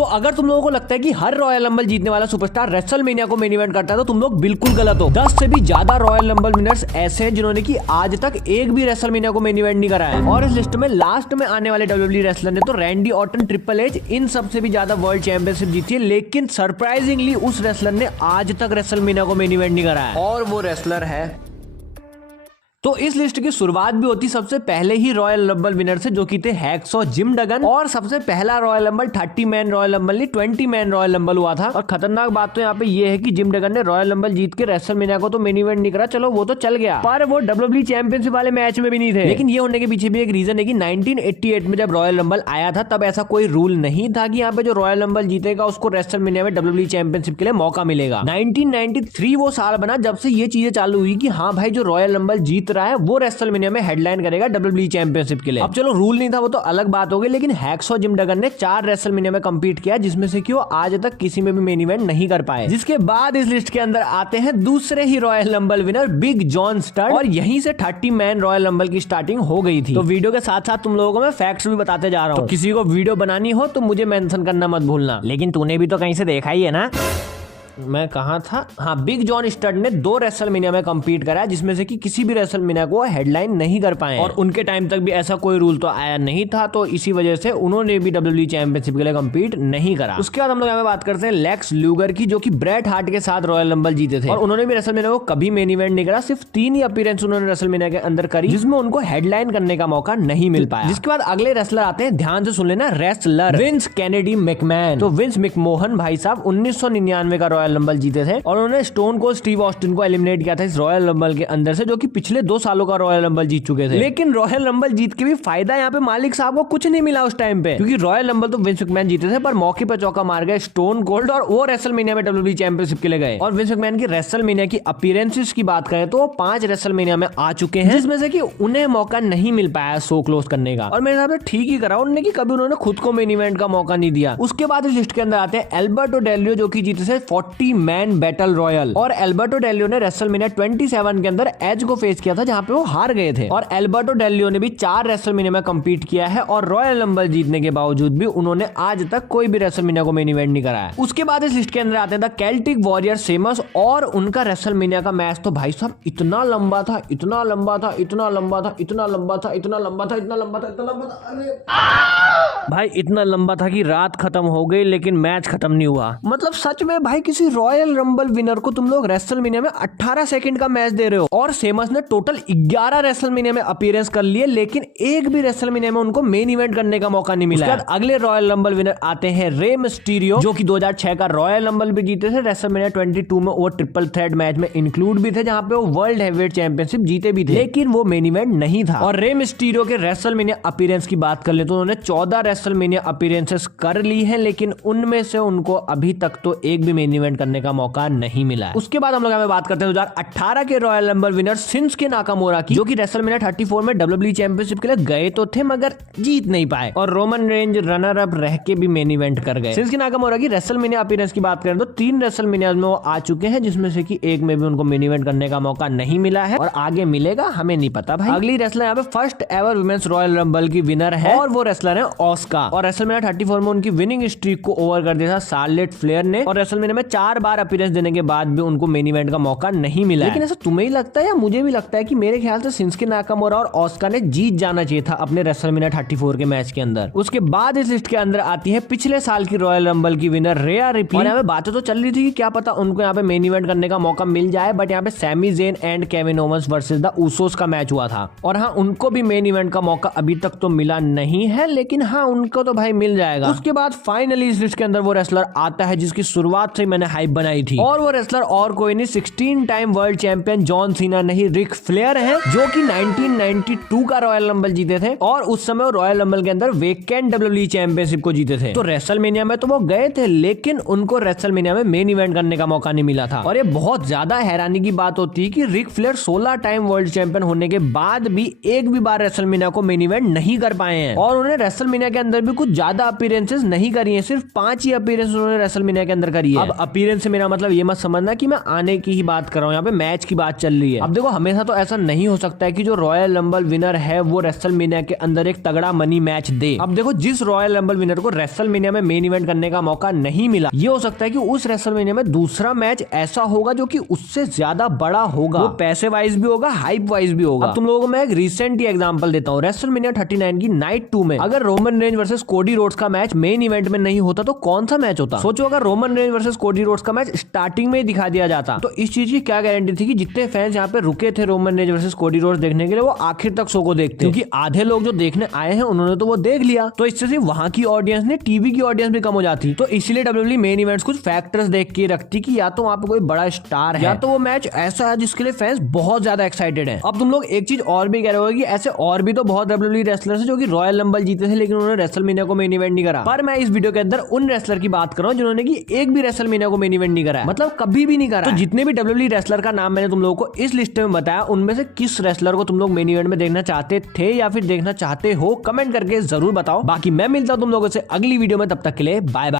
तो अगर तुम लोगों को लगता है कि हर रॉयल रंबल जीतने वाला सुपरस्टार रेसलमेनिया को मेन इवेंट करता है तो तुम लोग बिल्कुल गलत हो। 10 से भी ज्यादा रॉयल रंबल विनर्स ऐसे हैं जिन्होंने कि आज तक एक भी रेसलमेनिया को मेन इवेंट नहीं कराया। और इस लिस्ट में लास्ट में आने वाले डब्ल्यूडब्ल्यूई रेसलर ने तो रैंडी ऑर्टन, ट्रिपल एच, इन सबसे भी ज्यादा वर्ल्ड चैंपियनशिप जीती है, लेकिन सरप्राइजिंगली उस रेसलर ने आज तक रेसलमेनिया को मेन इवेंट नहीं कराया, और वो रेसलर है। तो इस लिस्ट की शुरुआत भी होती सबसे पहले ही रॉयल रंबल विनर से, जो कि थे हैक्सॉ जिम डगन। और सबसे पहला royal rumble 30 man Royal rumble नहीं 20 मैन रॉयल रंबल हुआ था। और खतरनाक बात तो यहाँ पे ये है कि जिम डगन ने रॉयल रंबल जीत के रेसलमेनिया को तो मेन इवेंट नहीं करा, चलो वो तो चल गया, पर वो डब्ल्यूडब्ल्यूई चैंपियनशिप वाले मैच में भी नहीं थे। लेकिन ये होने के पीछे भी एक रीजन है कि 1988 में जब रॉयल रंबल आया था तब ऐसा कोई रूल नहीं था कि यहाँ पे जो रॉयल रंबल जीतेगा उसको रेसलमेनिया में डब्ल्यूडब्ल्यूई चैंपियनशिप के लिए मौका मिलेगा। 1993 वो साल बना जब से ये चीजें चालू हुई कि हाँ भाई जो रॉयल रंबल जीत रहा है वो रेसलमेनिया में हेडलाइन करेगा डब्ल्यूडब्ल्यूई चैंपियनशिप के लिए। अब चलो रूल नहीं था वो तो अलग बात हो गई, लेकिन हैक्सॉ जिम डगन ने 4 रेसलमेनिया में कंपीट किया जिसमें से कि वो आज तक किसी में भी मेन इवेंट नहीं कर पाए। जिसके बाद इस लिस्ट के अंदर आते हैं दूसरे ही Royal Rumble winner Big John Stud, और यहीं से 30 मैन रॉयल रंबल की स्टार्टिंग हो गई थी। तो वीडियो के साथ साथ तुम लोगों को मैं फैक्ट्स भी बताते जा रहा हूँ, तो किसी को वीडियो बनानी हो तो मुझे मेंशन करना मत भूलना। लेकिन तूने भी तो कहीं से देखा ही है ना। मैं कहा था, हाँ, बिग जॉन स्टड ने 2 रेसलमेनिया में कंपीट करा जिसमें से कि किसी भी रेसलमेनिया को हेडलाइन नहीं कर पाए, और उनके टाइम तक भी ऐसा कोई रूल तो आया नहीं था, तो इसी वजह से उन्होंने भी डब्ल्यूडब्ल्यूई चैंपियनशिप के लिए कंपीट नहीं करा। उसके बाद हम लोग यहाँ पे बात करते हैं लेक्स ल्यूगर की, जो कि ब्रेट हार्ट के साथ रॉयल रंबल जीते थे, और उन्होंने भी रेसलमेनिया को कभी मेन इवेंट नहीं करा, सिर्फ 3 ही अपीयरेंस उन्होंने रेसलमेनिया के अंदर करी जिसमें उनको हेडलाइन करने का मौका नहीं मिल पाया। जिसके बाद अगले रेसलर आते हैं, ध्यान से सुन लेना, रेसलर विंस केनेडी मैकमैन। तो विंस मैकमोहन भाई साहब 1999 का रॉयल रंबल जीते थे, और उन्होंने स्टोन कोल्ड स्टीव ऑस्टिन को एलिमिनेट किया था इस रॉयल रंबल के अंदर से, जो कि पिछले 2 सालों का रॉयल रंबल जीत चुके थे। लेकिन रॉयल रंबल जीत के भी फायदा यहाँ पे मालिक साहब को कुछ नहीं मिला उस टाइम पे, क्योंकि रॉयल रंबल तो विंस मैकमैन जीते थे, पर मौके पर चौका मार गए स्टोन कोल्ड, और वो रेसलमेनिया में डब्ल्यूडब्ल्यूई चैंपियनशिप के लिए गए। और विंस मैकमैन की रेसलमेनिया की अपीयरेंसेस की बात करें तो वो 5 रेसलमेनिया में आ चुके हैं, जिसमें से कि उन्हें मौका नहीं मिल पाया शो क्लोज करने का, और मेरे हिसाब से ठीक ही करा उन्होंने कि कभी उन्होंने खुद को मेन इवेंट का मौका नहीं दिया। उसके बाद इस लिस्ट के अंदर आते हैं एल्बर्टो डेल रियो, जो कि जीते थे 40 मैन बैटल रॉयल, और एल्बर्टो डेल रियो ने रेसलमेनिया 27 के अंदर एज को फेस किया था जहां पे वो हार गए थे। और एल्बर्टो डेल रियो ने भी 4 रेसलमेनिया में कंपीट किया है, और रॉयल रंबल जीतने के बावजूद भी उन्होंने आज तक कोई भी रेसलमेनिया को मेन इवेंट नहीं कराया। उसके बाद इस लिस्ट के अंदर आते हैं द केल्टिक वॉरियर शेमस, और उनका रेसलमेनिया का मैच तो भाई साहब इतना लंबा था, इतना लंबा था, इतना लंबा था, इतना लंबा था, इतना लंबा था, इतना लंबा था, इतना लंबा था, अरे भाई इतना लंबा था कि रात खत्म हो गई लेकिन मैच खत्म नहीं हुआ। मतलब सच में भाई किसी रॉयल रंबल विनर को तुम लोग रेसलमेनिया में 18 सेकंड का मैच दे रहे हो, और शेमस ने टोटल 11 रेसलमेनिया में अपीयरेंस कर लिए, लेकिन एक भी रेसलमेनिया में उनको मेन इवेंट करने का मौका नहीं मिला। अगले रॉयल रंबल विनर आते हैं रे मिस्टीरियो, जो कि 2006 का रॉयल रंबल भी जीते थे। रेसलमेनिया 22 में वो ट्रिपल थ्रेट मैच में इंक्लूड भी थे जहां पे वो वर्ल्ड हेवीवेट चैंपियनशिप जीते भी थे, लेकिन वो मेन इवेंट नहीं था। और रे मिस्टीरियो के रेसलमेनिया अपीयरेंस की बात कर ले तो उन्होंने 14 रेसलमेनिया अपीयरेंसेस कर ली है, लेकिन उनमें से उनको अभी तक तो एक भी मेन इवेंट करने का मौका नहीं मिला है। उसके बाद हम लोग बात करते हैं 2018 के royal Rumble winner Shinsuke Nakamura की, जो कि रेसलमेनिया 34 में डब्ल्यूडब्ल्यूई चैंपियनशिप के लिए गए तो थे मगर जीत नहीं पाए, और रोमन रेंज रनर अप रह के भी मेन इवेंट कर गए। शिंसुके नाकामोरा की रेसलमेनिया अपीयरेंस की बात करें तो 3 रेसलमेनिया में वो आ चुके हैं, जिसमें से कि एक में भी उनको मेन इवेंट करने का मौका नहीं मिला है, और आगे मिलेगा हमें नहीं पता भाई। अगली रेसलर यहाँ पे first ever women's royal rumble की विनर है, और वो रेसलर है ऑस्का, और रेसलमेनिया 34 में उनकी विनिंग स्ट्रीक को ओवर कर दिया था शार्लेट फ्लेयर ने, और रेसलमेनिया में 4 बार अपीयरेंस देने के बाद भी उनको मेन इवेंट का मौका नहीं मिला। लेकिन ऐसा तुम्हें ही लगता है या मुझे भी लगता है कि मेरे ख्याल से शिंसुके नाकामोरा और ऑस्का ने जीत जाना चाहिए था अपने रेसलमेनिया 34 के मैच के अंदर। उसके बाद इस लिस्ट के अंदर आती है पिछले साल की रॉयल रंबल की विनर रेया रिप्ली, और यहाँ पे बातें तो चल रही थी कि क्या पता उनको यहाँ पे मेन इवेंट करने का मौका मिल जाए, बट यहाँ पे Sami Zayn and Kevin Owens versus the Usos का मैच हुआ था, और हाँ उनको भी मेन इवेंट का मौका अभी तक तो मिला नहीं है, लेकिन हाँ उनको तो भाई मिल जाएगा। उसके बाद फाइनली इस लिस्ट के अंदर वो रेसलर आता है जिसकी शुरुआत से मैंने हाइप बनाई थी, और वो रेसलर और कोई नहीं 16 time world champion John Cena नहीं रिक फ्लेयर है, जो कि 1992 का रॉयल रंबल जीते थे, और उस समय वो रॉयल रंबल के अंदर वेकेंट डब्ल्यूडब्ल्यूई चैंपियनशिप को जीते थे। तो रेसलमेनिया में तो वो गए थे, लेकिन उनको रेसलमेनिया में मेन इवेंट करने का मौका नहीं मिला था। और ये बहुत ज्यादा हैरानी की बात होती है कि Ric Flair 16 time world champion होने के बाद भी एक भी बार रेसलमेनिया को मेन इवेंट नहीं कर पाए हैं, और उन्हें रेसलमेनिया के अंदर भी कुछ ज्यादा अपीयरेंसेस नहीं करी है, सिर्फ 5 ही अपीयरेंस उन्होंने रेसलमेनिया के अंदर करी है। अब अपीयरेंस से मेरा मतलब ये मत समझना कि मैं आने की ही बात कर रहा हूँ, यहाँ पे मैच की बात चल रही है। अब देखो हमेशा तो ऐसा नहीं हो सकता है कि जो रॉयल रंबल विनर है वो रेसलमेनिया के अंदर एक तगड़ा मनी मैच दे। अब देखो जिस रॉयल रंबल विनर को रेसलमेनिया में मेन इवेंट करने का मौका नहीं मिला, ये हो सकता है कि उस रेसलमेनिया में दूसरा मैच ऐसा होगा जो कि उससे ज्यादा बड़ा होगा, वो पैसे वाइज भी होगा, हाइप वाइज भी होगा। अब तुम लोगों को मैं एक रिसेंट ही एग्जांपल देता हूँ। रेसलमेनिया 39 की नाइट 2 में अगर Roman Reigns versus Cody Rhodes का मैच मेन इवेंट में नहीं होता तो कौन सा मैच होता? सोचो अगर Roman Reigns versus Cody Rhodes का मैच स्टार्टिंग में ही दिखा दिया जाता तो इस चीज की क्या गारंटी थी कि जितने फैंस यहाँ पे रुके थे Roman Reigns versus Cody Rhodes देखने के लिए वो आखिर तक शो को देखते, क्योंकि आधे लोग जो देखने आए हैं उन्होंने तो वो देख लिया, तो इससे सिर्फ वहां की ऑडियंस ने टीवी की ऑडियंस भी कम हो जाती। तो इसलिए डब्ल्यूडब्ल्यूई मेन इवेंट्स कुछ फैक्टर्स देख के रखती कि या तो वहां पे कोई बड़ा स्टार है या तो वो मैच ऐसा है जिसके लिए फैंस बहुत ज्यादा एक्साइटेड है। अब तुम लोग एक चीज और भी कह रहे हो कि ऐसे और भी तो बहुत डब्ल्यूडब्ल्यूई रेसलर्स हैं जो कि रॉयल रंबल जीते थे लेकिन उन्होंने रेसलमेनिया को मेन इवेंट नहीं करा। पर मैं इस वीडियो के अंदर उन रेसलर की बात कर रहा हूं जिन्होंने कि एक भी रेसलमेनिया को मेन इवेंट नहीं करा, मतलब कभी भी नहीं करा। तो जितने भी डब्ल्यूडब्ल्यूई रेसलर का नाम मैंने तुम लोगों को इस लिस्ट में बताया उनमें से किस रेसलर को तुम लोग मेन इवेंट में देखना चाहते थे या फिर देखना चाहते हो, कमेंट करके जरूर बताओ। बाकी मैं मिलता हूं तुम लोगों से अगली वीडियो में, तब तक के लिए बाय बाय।